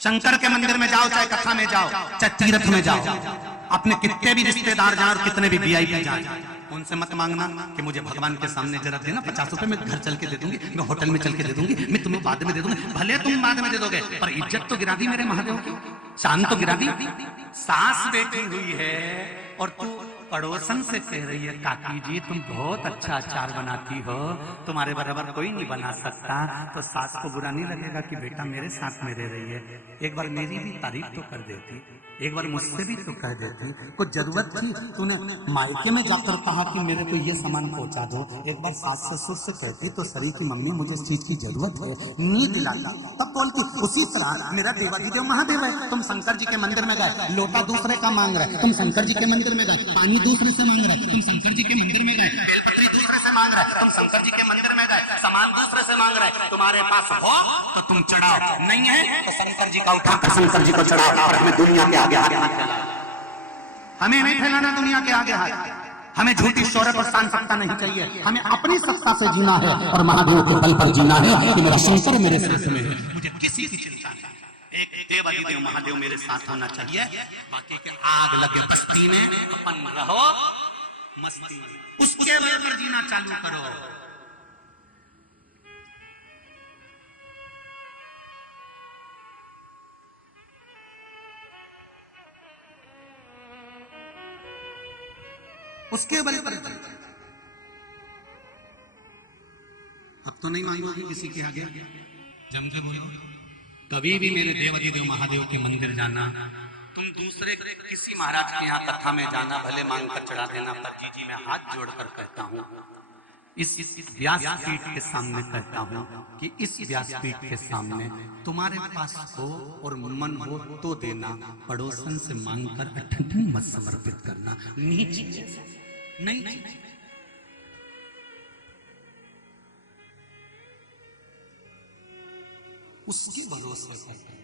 शंकर के मंदिर में जाओ, चाहे कथा में जाओ, चाहे तीर्थ में जाओ, अपने कितने भी रिश्तेदार जाए और कितने भी वीआईपी जाए, उनसे मत मांगना कि मुझे भगवान के सामने जरा देना 50 रुपए, मैं घर चल के दे दूंगी, मैं होटल में चल के दे दूंगी, मैं तुम्हें बाद में दे दूंगी। भले तुम बाद में दे दोगे, पर इज्जत तो गिरा दी मेरे महादेव की, शान तो गिरा दी। सास बैठी हुई है और तू पड़ोसन से कह रही है काकी जी तुम बहुत अच्छा अचार बनाती हो, तुम्हारे बराबर कोई नहीं बना सकता, तो सास को बुरा नहीं लगेगा कि बेटा मेरे साथ में रह रही है, एक बार मेरी भी तारीफ तो कर देती, एक बार मुझसे भी तो कह देती। कुछ जरूरत थी तूने मायके में जाकर कहा कि मेरे को ये सामान पहुंचा दो, एक बार सास ससुर से कहती तो सरी की मम्मी मुझे इस चीज की जरूरत है, नहीं दिलाता, तब बोलती। उसी तरह मेरा देवाधिदेव महादेव है, तुम शंकर जी के मंदिर में गए, लोटा दूसरे का मांग रहे, तुम शंकर जी के मंदिर में गए, पानी दूसरे से मांग रहे, तुम शंकर जी के मंदिर में गए, बेलपत्री दूसरे से मांग रहे, तुम शंकर जी के मंदिर में गए, सामान दूसरे से मांग रहे, तुम्हारे पास हो तो तुम चढ़ाओ, नहीं है तो शंकर जी का उठा कर शंकर जी को चढ़ाओ, और हमें दुनिया के आगे हाथ मत फैलाना, हमें नहीं फैलाना दुनिया के आगे हाथ, हमें झूठी शोहरत और शान सत्ता नहीं चाहिए, हमें अपनी सत्ता से जीना है और महादेव के बल पर जीना है कि मेरा शंकर मेरे साथ में है, मुझे किसी की चिंता नहीं। एक देवाधिदेव महादेव मेरे साथ होना चाहिए, बाकी के आग लगे बस्ती में अपन रहो मस्ती में, उसके बल पर जीना चालू करो। उसके बल पर अब तो नहीं मांगोगे किसी के आगे, जम के बोलो। कभी भी मेरे देवाधिदेव महादेव के मंदिर जाना, तुम दूसरे किसी महाराज के यहाँ कथा में जाना, भले मांग कर चढ़ा देना, पर जी मैं हाथ जोड़कर कहता हूँ, इस व्यासपीठ के सामने कहता हूँ कि इस व्यासपीठ के सामने तुम्हारे पास हो और मन हो तो देना, पड़ोसन से मांग कर अठन्नी मत समर्पित करना, नीचे नहीं। उसकी भरोसा करता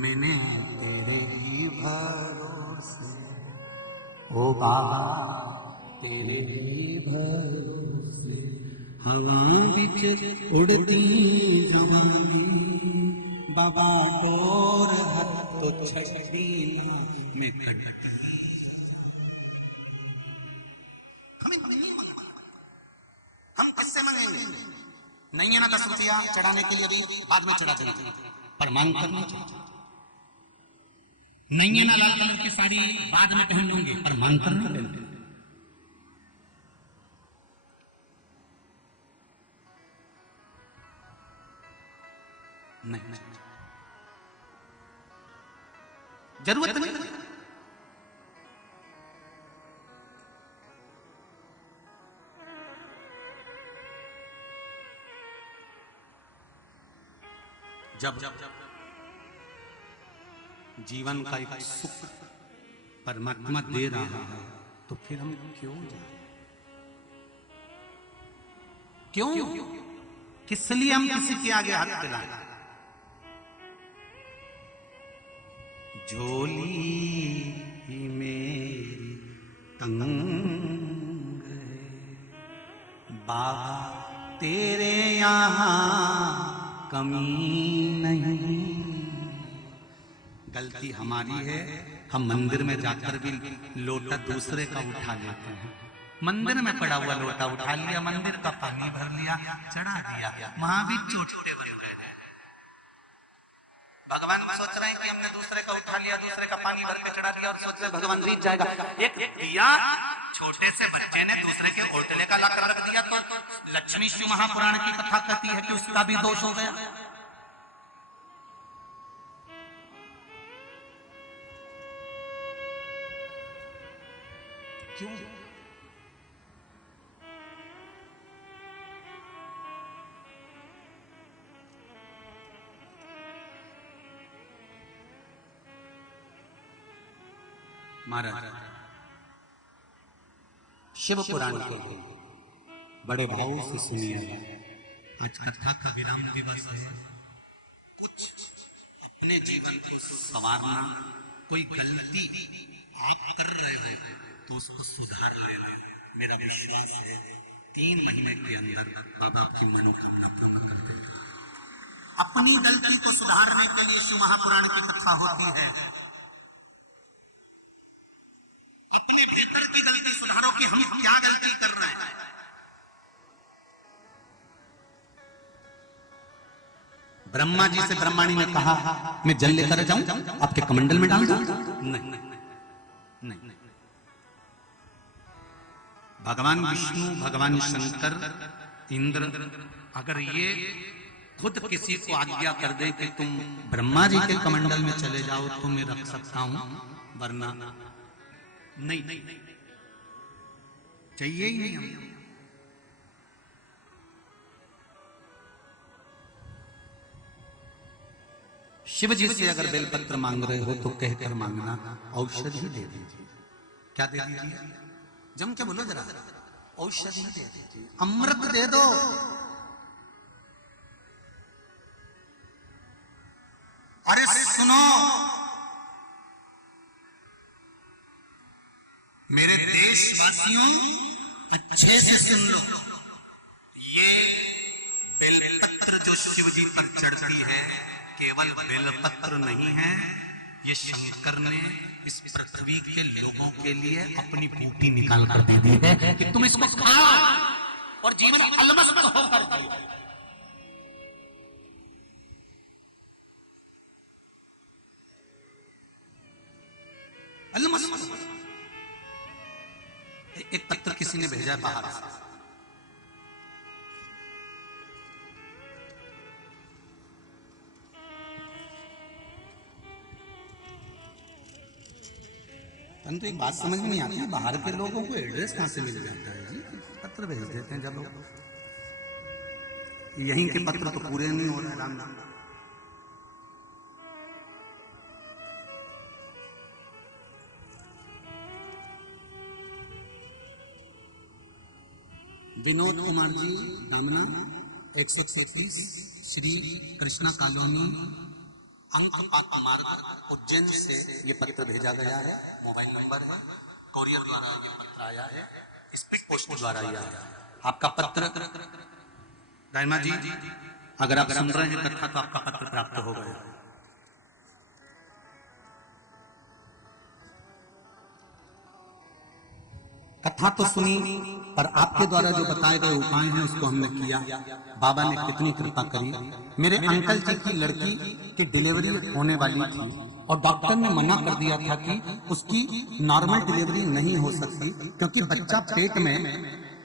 मैंने तेरे ही भरोसे, ओ बाबा तेरे ही भरोसे, हवाओं बिच उड़ती जवानी, बाबा डोर हाथ तो छड़ी ना मैं कटती। हम किससे मांगेंगे? नहीं है ना 10 रुपया चढ़ाने के लिए, भी बाद में चढ़ा देना, पर मांग करना चाहिए। नहीं है ना लाल कलर की साड़ी, बाद में पहन लूंगी, पर मांग करना नहीं, जरूरत नहीं। जब जीवन का एक सुख परमात्मा दे रहा है तो फिर हम क्यों जाए, क्यों किस लिए हम किसी के आगे हाथ फैलाएं। झोली मेरी तंग है, बाबा तेरे यहाँ कमी नहीं। गलती हमारी है, हम मंदिर में जाकर भी लोटा दूसरे का उठा लेते हैं। मंदिर में पड़ा हुआ लोटा उठा लिया, मंदिर का पानी भर लिया, चढ़ा दिया, वहां भी चोटे बन गए। भगवान सोच रहे हैं कि हमने दूसरे का उठा लिया, दूसरे का पानी भर के चढ़ा दिया, और सोच रहे भगवान रीत जाएगा। एक दिया छोटे से बच्चे ने दूसरे के ओटले का लाकर रख दिया, तो लक्ष्मी शिव महापुराण की कथा कहती है कि उसका भी दोष हो गया। क्यों? महाराज शिव पुराण के बड़े भाव से सुनिए। आज कथा का विराम दिवस है। कुछ अपने जीवन को संवारना, कोई गलती आप कर रहे हो तो उसको सुधार लेना। मेरा विश्वास है 3 महीने के अंदर बाबा आपकी मनोकामना पूर्ण कर देगा। अपनी गलती को सुधारने के लिए शिव महापुराण की कथा होती है। अपने भीतर की गलती सुधारो कि हम क्या गलती कर रहे हैं। ब्रह्मा जी से ब्रह्माणी ने कहा मैं जल लेकर जाऊं आपके कमंडल में डाल दूं? नहीं। भगवान विष्णु, भगवान शंकर, इंद्र अगर ये खुद किसी को आज्ञा कर दे कि तुम ब्रह्मा जी के कमंडल में चले जाओ तो मैं रख सकता हूं, वरना नहीं चाहिए ही नहीं। हम शिव जी से अगर बेलपत्र मांग रहे हो तो कहकर मांगना औषधि दे दीजिए। क्या दे दीजिए? जम के बोलो जरा। औषधि दे दीजिए, अमृत दे दो। अरे सुनो मेरे देशवासियों, अच्छे से सुन लो। ये बेलपत्र जो शिव जी पर चढ़ती है केवल बेलपत्र नहीं है, ये शंकर ने इस पृथ्वी के लोगों के लिए अपनी बूटी निकाल कर दे दी है कि तुम इसको खाओ और जीवन अलमस्त होकर जियो। अलमस्त। एक पत्र किसी ने भेजा बाहर से, परंतु एक बात समझ में नहीं आती, बाहर के लोगों को एड्रेस कहां से मिल जाता है? पत्र भेज देते हैं जब लोग। यहीं के पत्र तो पूरे नहीं हो रहे। राम नाम विनोद कुमार जी दामना 133 श्री कृष्णा कॉलोनी अंक पाक मार्ग उज्जैन से ये पत्र भेजा गया है। मोबाइल नंबर है, कोरियर द्वारा ये पत्र आया है, स्पीड पोस्ट द्वारा आया है। आपका पत्र रायमा जी अगर आप सुन रहे हैं कथा तो आपका पत्र प्राप्त हो गया। कथा तो सुनी पर आपके द्वारा जो बताए गए उपाय हैं उसको हमने किया। बाबा ने कितनी कृपा करी। मेरे अंकल जी की लड़की की डिलीवरी होने वाली थी और डॉक्टर ने मना कर दिया था कि उसकी नॉर्मल डिलीवरी नहीं हो सकती क्योंकि बच्चा पेट में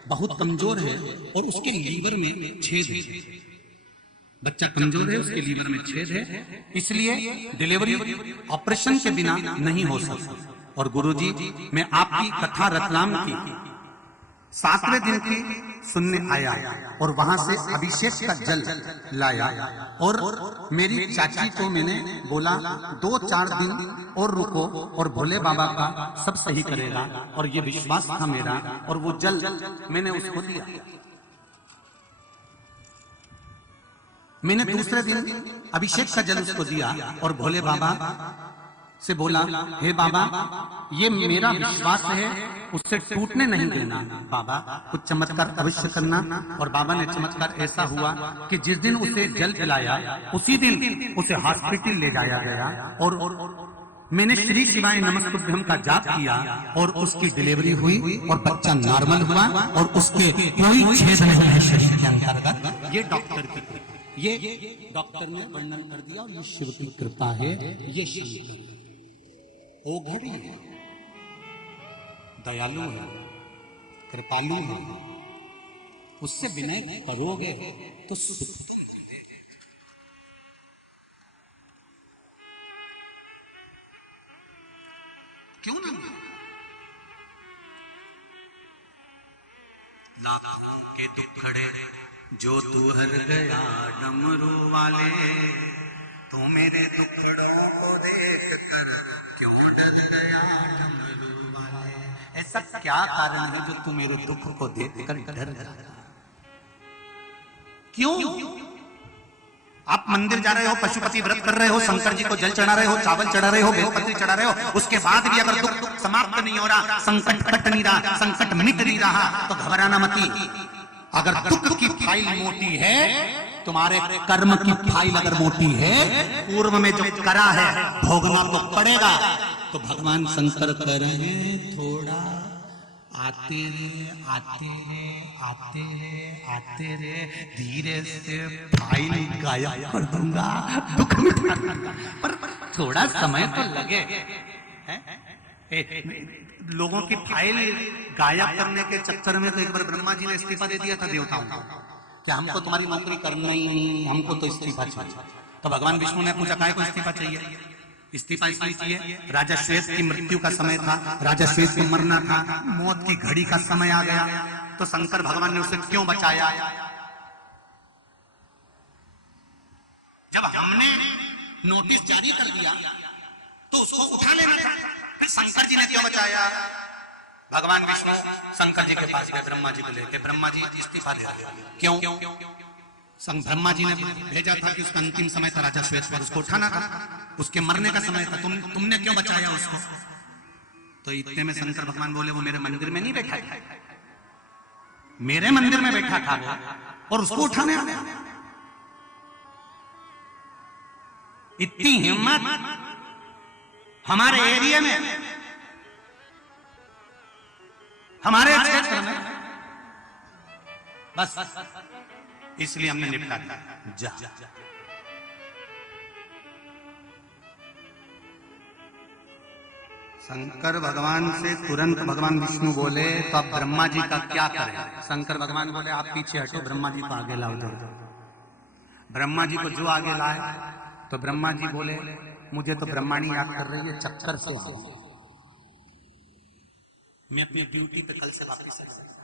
बहुत कमजोर है और उसके लीवर में छेद है। बच्चा कमजोर है, उसके लीवर में छेद है, इसलिए डिलीवरी ऑपरेशन के बिना नहीं हो सकती। और गुरुजी मैं आपकी कथा रतलाम की 7वें दिन की सुनने आया और वहां से अभिषेक का जल लाया और मेरी चाची को मैंने बोला 2-4 दिन और रुको और भोले बाबा का सब सही करेगा, और ये विश्वास था मेरा और वो जल मैंने उसको दिया। मैंने दूसरे दिन अभिषेक का जल उसको दिया और भोले बाबा से बोला हे बाबा ये मेरा विश्वास है, उससे टूटने नहीं देना, बाबा कुछ चमत्कार अवश्य करना। और बाबा ने चमत्कार ऐसा हुआ कि जिस दिन उसे जल पिलाया उसी दिन उसे हॉस्पिटल ले जाया गया और मैंने श्री शिवाय नमस्तुभ्यम का जाप किया और उसकी डिलीवरी हुई और बच्चा नॉर्मल हुआ और उसके कोई छेद नहीं है शरीर के अंतर्गत। ये डॉक्टर की, ये डॉक्टर ने वर्णन कर दिया और ये शिव की कृपा है। ये शिव ओघरी है, दयालु है, कृपालु है, उससे विनय करोगे तो क्यों ना। लाखों के दुखड़े जो तू हर गया डमरू वाले, तू मेरे दुखड़ों को देख कर क्यों डर गया डमरू वाले। ऐसा क्या कारण है जो तू मेरे दुख को देख कर डर गया? क्यों? आप मंदिर जा रहे हो, पशुपति व्रत कर रहे हो, शंकर जी को जल चढ़ा रहे हो, चावल चढ़ा रहे हो, बेलपत्री चढ़ा रहे हो, उसके बाद भी अगर दुख समाप्त नहीं हो रहा, संकट कट नहीं रहा, संकट मिट नहीं रहा तो घबराना मत। अगर दुख की फाइल मोटी है तुम्हारे कर्म की फाइल अगर मोटी है, पूर्व में जो करा है भोगना तो पड़ेगा। तो भगवान शंकर कह रहे हैं थोड़ा आते रे धीरे से फाइल गायब कर दूंगा, दुख मिटा दूंगा, पर थोड़ा समय तो लगे। लोगों की फाइल गायब करने के चक्कर में तो एक बार ब्रह्मा जी ने इस्तीफा दे दिया था देवताओं को, कि हमको तुम्हारी नौकरी करना ही नहीं, हमको तो इस्तीफा चाहिए। तो भगवान विष्णु ने पूछा काहे को इस्तीफा चाहिए? इस्तीफा इसलिए चाहिए, राजा श्वेत की मृत्यु का समय था, राजा श्वेत को मरना था, मौत की घड़ी का समय आ गया, तो शंकर भगवान ने उसे क्यों बचाया? जब हमने नोटिस जारी कर दिया तो उसको उठा लेना था, शंकर जी ने क्यों बचाया? भगवान विष्णु शंकर जी के पास गए, ब्रह्मा जी को लेके, ब्रह्मा जी इस्तीफा दे रहे, क्यों? ब्रह्मा जी ने भेजा था कि उसका अंतिम समय था राजा श्वेत पर, उसको उठाना था, उसके मरने का समय था, तुमने क्यों बचाया उसको? तो इतने में शंकर भगवान बोले वो मेरे मंदिर में नहीं बैठा था, मेरे मंदिर में बैठा था वो, और उसको उठाने आ गया। इतनी हिम्मत हमारे एरिया में, हमारे क्षेत्र में, बस इसलिए हमने निपटा दिया। जा शंकर भगवान से तुरंत भगवान विष्णु बोले तो अब ब्रह्मा जी का क्या करें? शंकर भगवान बोले आप पीछे हटो, ब्रह्मा जी को आगे लाओ। ब्रह्मा जी को जो आगे लाए तो ब्रह्मा जी बोले मुझे तो ब्रह्माणी याद कर रही है, चक्कर से मैं अपनी ड्यूटी पे कल से वापस आ जाऊंगा।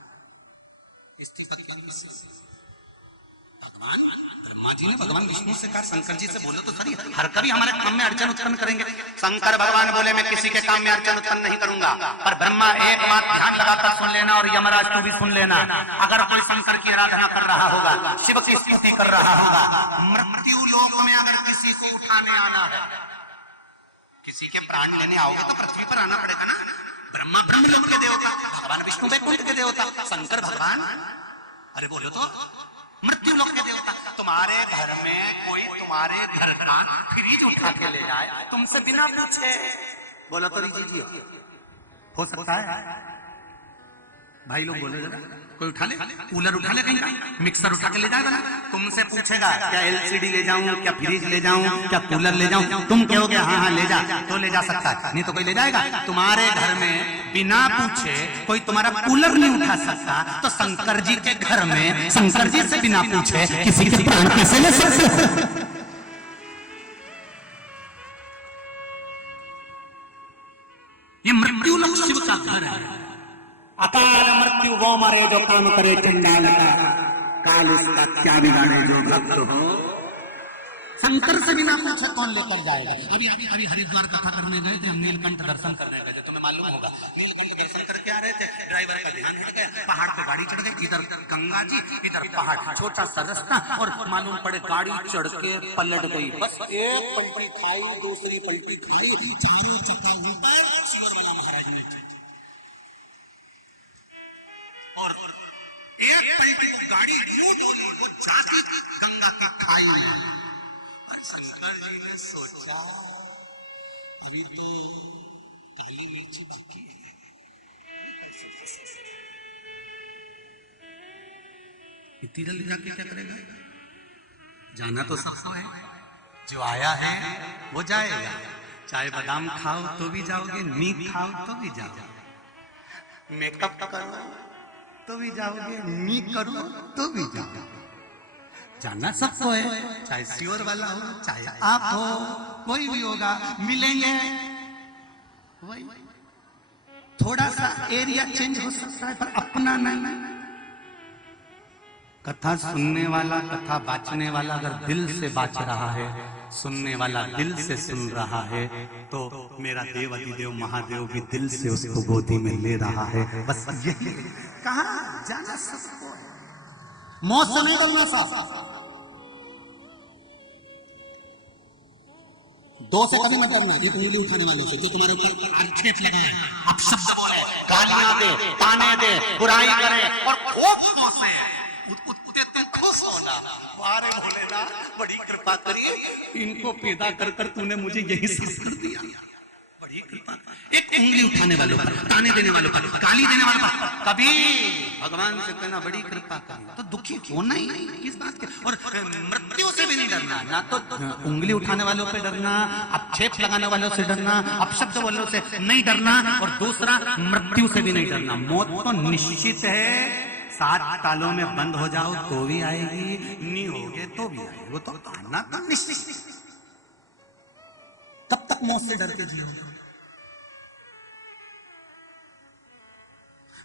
भगवान ब्रह्मा जी ने भगवान विष्णु से कहा शंकर जी से बोलो तो सही, हर कभी हमारे काम में अड़चन उत्पन्न करेंगे। शंकर भगवान बोले मैं किसी के काम में अड़चन उत्पन्न नहीं करूंगा, पर ब्रह्मा एक बात ध्यान लगाकर सुन लेना और यमराज तू भी सुन लेना, अगर कोई शंकर की आराधना कर रहा होगा, शिव की स्तुति कर रहा होगा, मृत्यु लोक में अगर किसी को उठाने आना है, किसी के प्राण लेने आओगे तो पृथ्वी पर आना पड़ेगा ना। ब्रह्मा ब्रह्मलोक के देवता, भगवान विष्णु वैकुंठ के देवता, शंकर भगवान अरे बोलो तो मृत्यु लोक के देवता। तुम्हारे घर में कोई तुम्हारे घर का फ्रिज उठा के ले जाए तुमसे बिना पूछे, बोलो तो लीजिए, हो सकता है भाई लोग बोले कोई उठा ले, कूलर उठा ले, कहीं मिक्सर उठा के ले जाएगा, तुमसे पूछेगा क्या एलसीडी ले जाऊं, क्या फ्रिज ले जाऊं, क्या कूलर ले जाऊं, तुम कहोगे हाँ ले जा, तो ले जा सकता है, नहीं तो कोई ले जाएगा। तुम्हारे घर में बिना पूछे कोई तुम्हारा कूलर नहीं उठा सकता, तो शंकर जी के घर में शंकर जी से बिना पूछे किसी के प्राण कैसे ले सकते? ये मृत्यु लोक शिव का घर है। अकाल मृत्यु वो मरे जो काम करे चंडाल का, काल उसका क्या बिगाड़े जो भक्त हो। शंकर से बिना पूछे कौन लेकर जाएगा? अभी हरिद्वार कथा करने गए थे हम, नीलकंठ दर्शन करने गए थे, तुम्हें मालूम होगा। नीलकंठ दर्शन करके आ रहे थे, ड्राइवर का ध्यान हट गया, पहाड़ पे गाड़ी चढ़ गई, इधर गंगा जी इधर पहाड़, छोटा सा रास्ता, और मालूम पड़े गाड़ी चढ़ के पलट गई, बस एक पलटी खाई, दूसरी पलटी खाई, चारों चक्का उल्टा, महाराज ने और एक पलटे को गाड़ी क्यों डोली, वो जाके गंगा का खाई में। और शंकर जी ने सोचा अभी तो काली मिर्ची बाकी है, इतनी जल्दी जाके क्या करेगा? जाना तो सबको है, जो आया है वो जाएगा, चाहे बादाम खाओ तो भी जाओगे, नींद खाओ तो भी जाओगे, मेकअप करो तो भी जाओगे, नी करो तो भी जाओगे, जाना सबको है, चाहे श्योर वाला हो चाहे आप हो, कोई भी होगा, मिलेंगे। वही थोड़ा सा एरिया चेंज हो सकता है पर अपना नहीं। कथा सुनने वाला, कथा बांचने वाला अगर दिल से बांच रहा है, सुनने वाला दिल से सुन रहा है, तो मेरा देव अधिदेव महादेव भी दिल से उसको गोदी में ले रहा है। बस यही कहा जाना सबको है, मौत से नहीं डरना साहब, दो से कभी मत डरना, ये उंगली उठाने वाले से जो तुम्हारे ऊपर आक्षेप लगाए, अपशब्द बोले, गालियां दे, ताने दे, बुराई करे और खूब खुश है, खुश होना, अरे भोलेनाथ बड़ी कृपा करिए, इनको पैदा कर कर तूने मुझे यही संस्कार दिया, बड़ी कृपा। एक उंगली उठाने वालों पर, ताने देने वालों पर, गाली देने वालों पर कभी भगवान से कहना बड़ी कृपा करिए, तो दुखी होना ही नहीं किस बात के। और मृत्यु से भी नहीं डरना, ना तो उंगली उठाने वालों पे डरना, आक्षेप लगाने वालों से डरना, अपशब्द वालों से नहीं डरना, और दूसरा मृत्यु से भी नहीं डरना। मौत तो निश्चित है, 7 तालों में बंद हो जाओ तो भी आएगी, नहीं होगे तो भी आएगी, वो तो आना तो निश्चित। तब तक मौत से डरते जियो।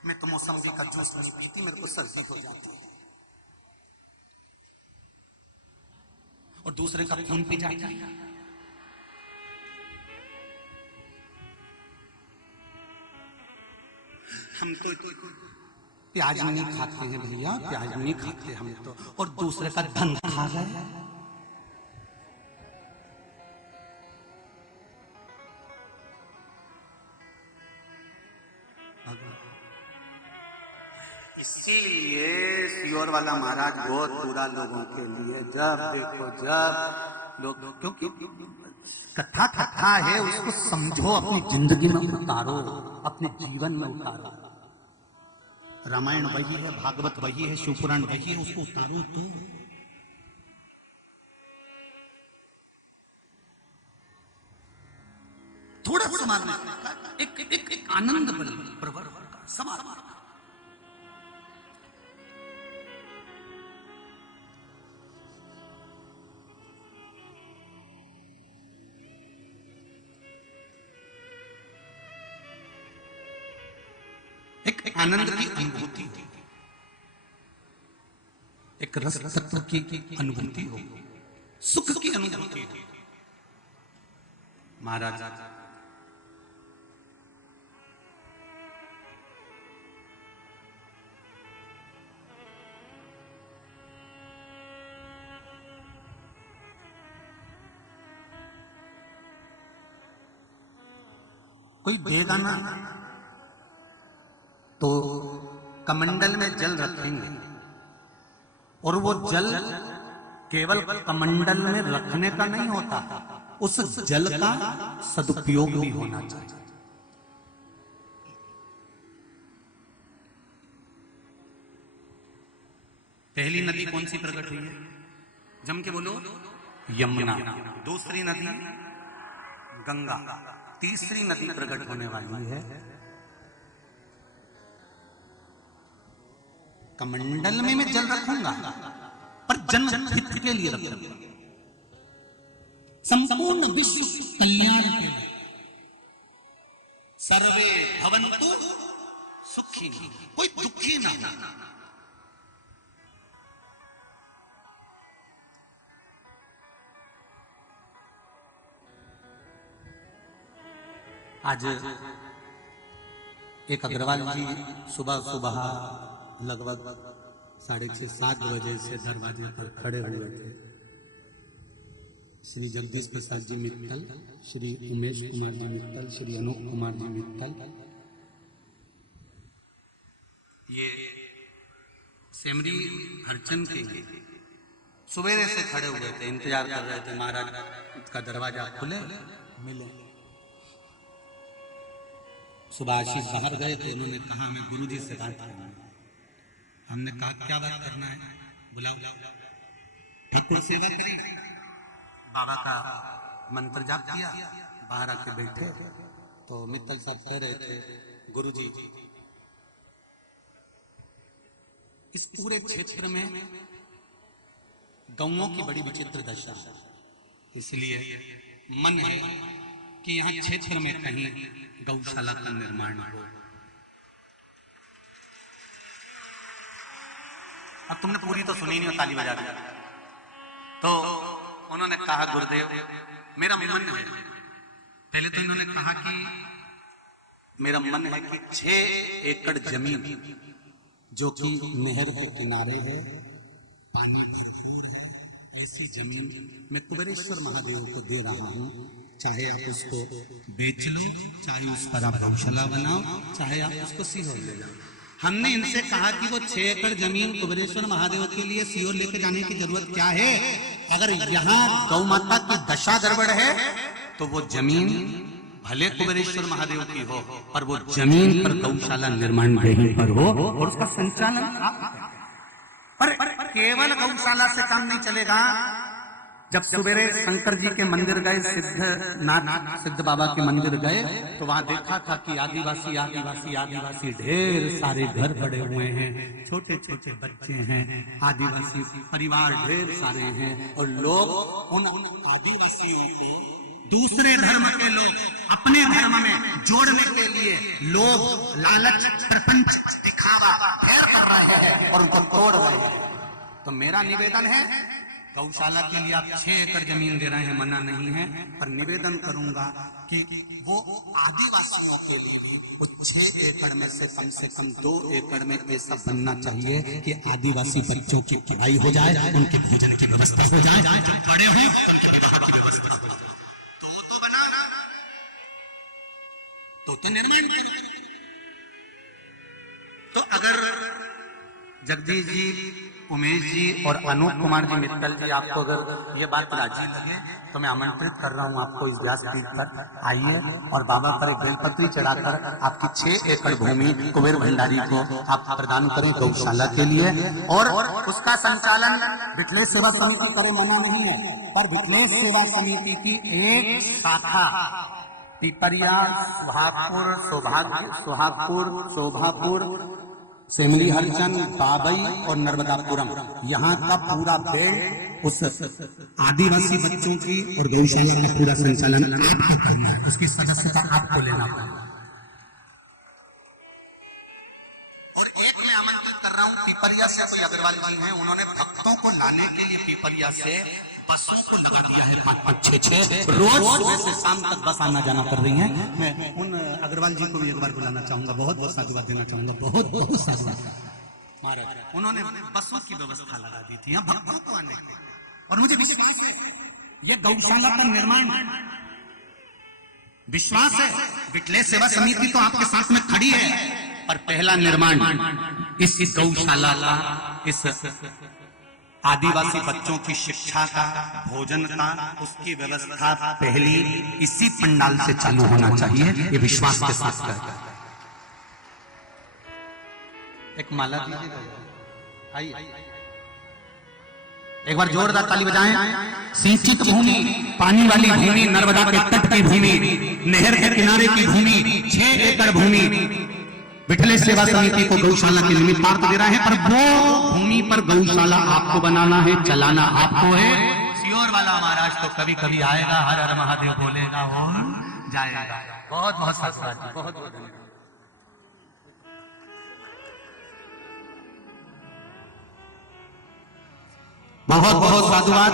मैं तो मौसमी का जूस नहीं पीती, मेरे को सर्दी हो जाती है, और दूसरे का खून पी जाता है। हम तो प्याज नहीं खाते हैं भैया, प्याज नहीं खाते हम तो, और दूसरे का धन खा गए। इसीलिए सियोर वाला महाराज बहुत बुरा लोगों के लिए, जब देखो जब लोग, क्योंकि कथा कथा है, उसको समझो, अपनी जिंदगी में उतारो, अपने जीवन में उतारो। रामायण वही है, भागवत वही है, शिवपुराण वही है, उसको उतारो तो। थोड़ा समाज में एक आनंद प्रवर का समाज। एक आनंद की अनुभूति हो, एक रस तत्व की अनुभूति हो, सुख की अनुभूति हो। महाराज कोई देगा ना तो कमंडल में जल रखेंगे, और वो जल केवल कमंडल में रखने का नहीं होता, उस जल का सदुपयोग भी होना चाहिए। पहली नदी कौन सी प्रकट हुई है? जम के बोलो, यमुना। दूसरी नदी गंगा। तीसरी नदी प्रकट होने वाली है कमंडल में। मैं जल रखूंगा पर जन हित के लिए रखूंगा, संपूर्ण विश्व कल्याण के लिए। सर्वे भवन्तु सुखी, कोई दुखी ना हो। आज एक अग्रवाल जी सुबह सुबह लगभग 6:30-7 बजे से दरवाजे पर खड़े हुए थे। श्री जगदीश प्रसाद जी मित्तल, श्री उमेश कुमार जी मित्तल, श्री अनूप कुमार जी मित्तल, ये सेमरी हरचंद के सवेरे से खड़े हुए थे, इंतजार कर रहे थे महाराज का दरवाजा खुले मिले। सुबह आशीष बाहर गए थे, उन्होंने कहा मैं गुरुजी से बात करना है। हमने कहा क्या बात करना है? बुलाओ। ठाकुर सेवा करी, बाबा का मंत्र जाप किया, बाहर आके बैठे तो मित्तल साहब कह रहे थे गुरुजी इस पूरे क्षेत्र में गौओं की बड़ी विचित्र दशा है, इसलिए मन है कि यहाँ क्षेत्र में कहीं गौशाला का निर्माण हो। अब तुमने पूरी तो सुनी नहीं, ताली बजा दी। तो उन्होंने कहा गुरुदेव मेरा मन है, पहले तो इन्होंने कहा कि मेरा मन है कि 6 एकड़ जमीन जो कि नहर के किनारे है, पानी भरपूर है, ऐसी जमीन मैं कुबेरेश्वर महादेव को दे रहा हूँ। चाहे आप उसको बेच लो, चाहे उस पर आप गौशाला बनाओ, चाहे आप उसको सीहोर ले जाओ। हमने इनसे कहा कि वो 6 एकड़ जमीन कुबेरेश्वर महादेव के लिए सीओर लेके जाने की जरूरत क्या है? अगर यहाँ गौ माता की दशा गड़बड़ है तो वो जमीन भले कुबेरेश्वर महादेव की हो, पर वो जमीन पर गौशाला निर्माण कहीं पर हो और उसका संचालन पर केवल गौशाला से काम नहीं चलेगा। जब सवेरे शंकर जी के मंदिर गए, सिद्ध बाबा के मंदिर गए, तो वहां देखा था कि आदिवासी आदिवासी आदिवासी ढेर सारे घर पड़े हुए हैं, छोटे छोटे बच्चे हैं, आदिवासी परिवार ढेर सारे हैं, और लोग उन आदिवासियों को दूसरे धर्म के लोग अपने धर्म में जोड़ने के लिए लोग लालच, प्रपंच, दिखावा कर रहे हैं और उनको तोड़ रहे हैं। तो मेरा निवेदन है, गौशाला के लिए आप 6 एकड़ जमीन दे रहे हैं, मना नहीं है, पर निवेदन करूंगा कि वो आदिवासियों के लिए भी वो 6 एकड़ में से कम 2 एकड़ में ऐसा बनना चाहिए कि आदिवासी बच्चों की पढ़ाई हो जाए, उनके भोजन की व्यवस्था हो जाए, जो बड़े हुए तो बनाना, तो निर्माण करो। तो अगर जगदीश जी, उमेश जी और अनूप कुमार जी मित्तल जी, आपको अगर ये बात राजी लगे तो मैं आमंत्रित कर रहा हूँ आपको इस व्यासपीठ पर आइए और बाबा पर एक बेलपत्री चढ़ाकर आपकी 6 एकड़ भूमि कुबेर भंडारी को आप प्रदान करें गौशाला के लिए, और उसका संचालन विठलेश सेवा समिति करे, मना नहीं है, पर विठलेश सेवा समिति की एक शाखा पिपरिया, शोभापुर, सेमली हरिजन, बाबई और नर्मदापुरम, यहाँ का पूरा बेल्ट उस आदिवासी बच्चों की और गौशाला का पूरा संचालन आपको करना है, उसकी सदस्यता आपको लेना पड़ेगा। और एक मैं आमंत्रित कर रहा हूँ, पिपरिया से कोई अग्रवाल जी हैं, उन्होंने भक्तों को लाने के लिए पिपरिया से बसों को लगा दिया है, 5-6 रोज सुबह से शाम तक बस आना जाना कर रही हैं। मैं उन अग्रवाल जी को भी एक बार बुलाना चाहूंगा, बहुत बहुत साधुवाद देना चाहूंगा, बहुत बहुत साधुवाद महाराज। उन्होंने बसों की व्यवस्था लगा दी थी भक्तों को आने, और मुझे विश्वास है ये गौशाला का निर्माण, विश्वास है विठलेश सेवा समिति तो आपके साथ में खड़ी है, पर पहला निर्माण इस गौशाला का, इस आदिवासी बच्चों की शिक्षा का, भोजन का, उसकी व्यवस्था पहली इसी पंडाल से चालू होना चाहिए, ये विश्वास के साथ कहता है। एक माला दीजिए, आइए एक बार जोरदार ताली बजाएं। सिंचित भूमि, पानी वाली भूमि, नर्मदा के तट की भूमि, नहर के किनारे की भूमि, 6 एकड़ भूमि विठलेश सेवा समिति को गौशाला के निमित्तार्थ दे रहे हैं, पर वो भूमि पर गौशाला आपको बनाना है, चलाना आपको है। सीओर वाला महाराज तो कभी कभी आएगा, हर हर महादेव बोलेगा और जाएगा। बहुत बहुत साधुवाद जी, बहुत बहुत धन्यवाद। बहुत बहुत साधुवाद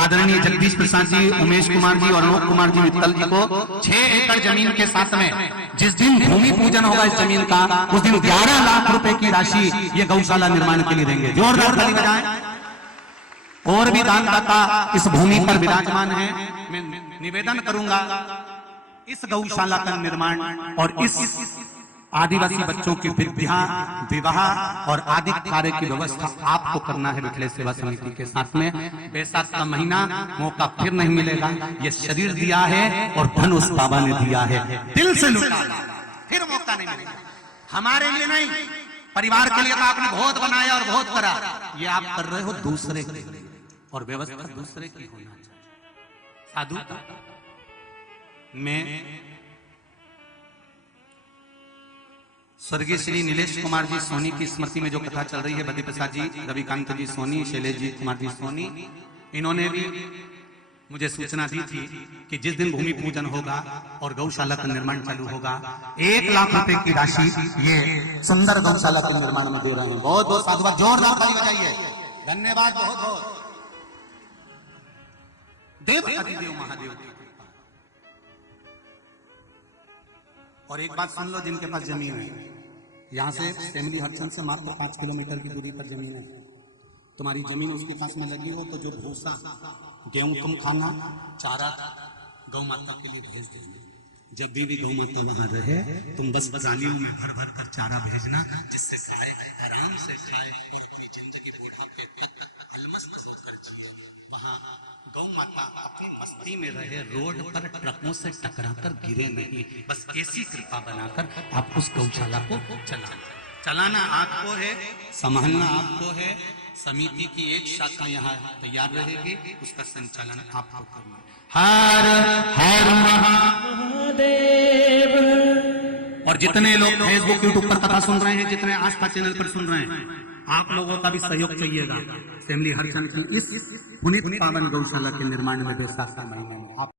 आदरणीय जगदीश प्रसाद जी, उमेश कुमार जी और अनूप कुमार जी मित्तल जी को 6 एकड़ जमीन के साथ में जिस दिन भूमि पूजन होगा इस जमीन का, उस दिन 11 लाख रुपए की राशि ये गौशाला निर्माण के लिए देंगे। जोरदार ताली बजाएं। और भी दानदाता इस भूमि पर विराजमान है। मैं निवेदन करूंगा इस गौशाला का निर्माण और इस आदिवासी बच्चों की विद्या, विवाह और आदि कार्य की व्यवस्था आपको करना है विठलेश सेवा समिति के साथ में। बैसाख का महीना, मौका फिर नहीं मिलेगा, ये शरीर दिया है और धन उस बाबा ने दिया है, दिल से लुटा, फिर मौका नहीं मिलेगा। हमारे लिए नहीं, परिवार के लिए तो आपने बहुत बनाया और बहुत करा, ये आप कर रहे हो दूसरे के लिए, और व्यवस्था दूसरे की होना चाहिए। साधु मैं स्वर्गीय श्री नीलेश कुमार जी सोनी की स्मृति में जो कथा चल रही है, बद्री प्रसाद जी, रविकांत जी सोनी, शैलेश जी कुमार जी सोनी, इन्होंने भी मुझे सूचना दी थी कि जिस दिन भूमि पूजन होगा और गौशाला का निर्माण चालू होगा, 1 लाख रुपए की राशि ये सुंदर गौशाला के निर्माण में दे रहे हैं। बहुत बहुत साधुवाद, जोरदार ताली बजाइए, धन्यवाद बहुत बहुत। देव अतिदेव महादेव। और एक बात सुन लो, जिनके पास जमीन है, यहाँ से सेमली हरिचंद से मात्र 5 किलोमीटर की दूरी पर जमीन है, तुम्हारी जमीन उसके पास में लगी हो तो जो भूसा गेहूं तुम खाना, चारा गौ माता के लिए भेज देंगे, जब भी गौ माता वहां रहे तुम बस जालियों में भर भर कर चारा भेजना, जिससे गाय आराम से खाए और अपनी जिंदगी बुढ़ापे तक अलमस्त होकर जिए। वहां गौ माता अपनी मस्ती में रहे, रोड पर ट्रकों से टकराकर गिरे नहीं। बस ऐसी कृपा बनाकर आप उस गौशाला को चलाना आपको है, संभालना आपको है। समिति की एक शाखा यहाँ तैयार रहेगी, उसका संचालन आपको करना। हर हर महादेव। और जितने लोग फेसबुक यूट्यूब पर कथा सुन रहे हैं, जितने आस्था चैनल पर सुन रहे हैं, आप लोगों का भी सहयोग चाहिएगा फैमिली हरचंद की इस पुनीत पावन गौशाला के निर्माण में बैसाख के महीने में। आप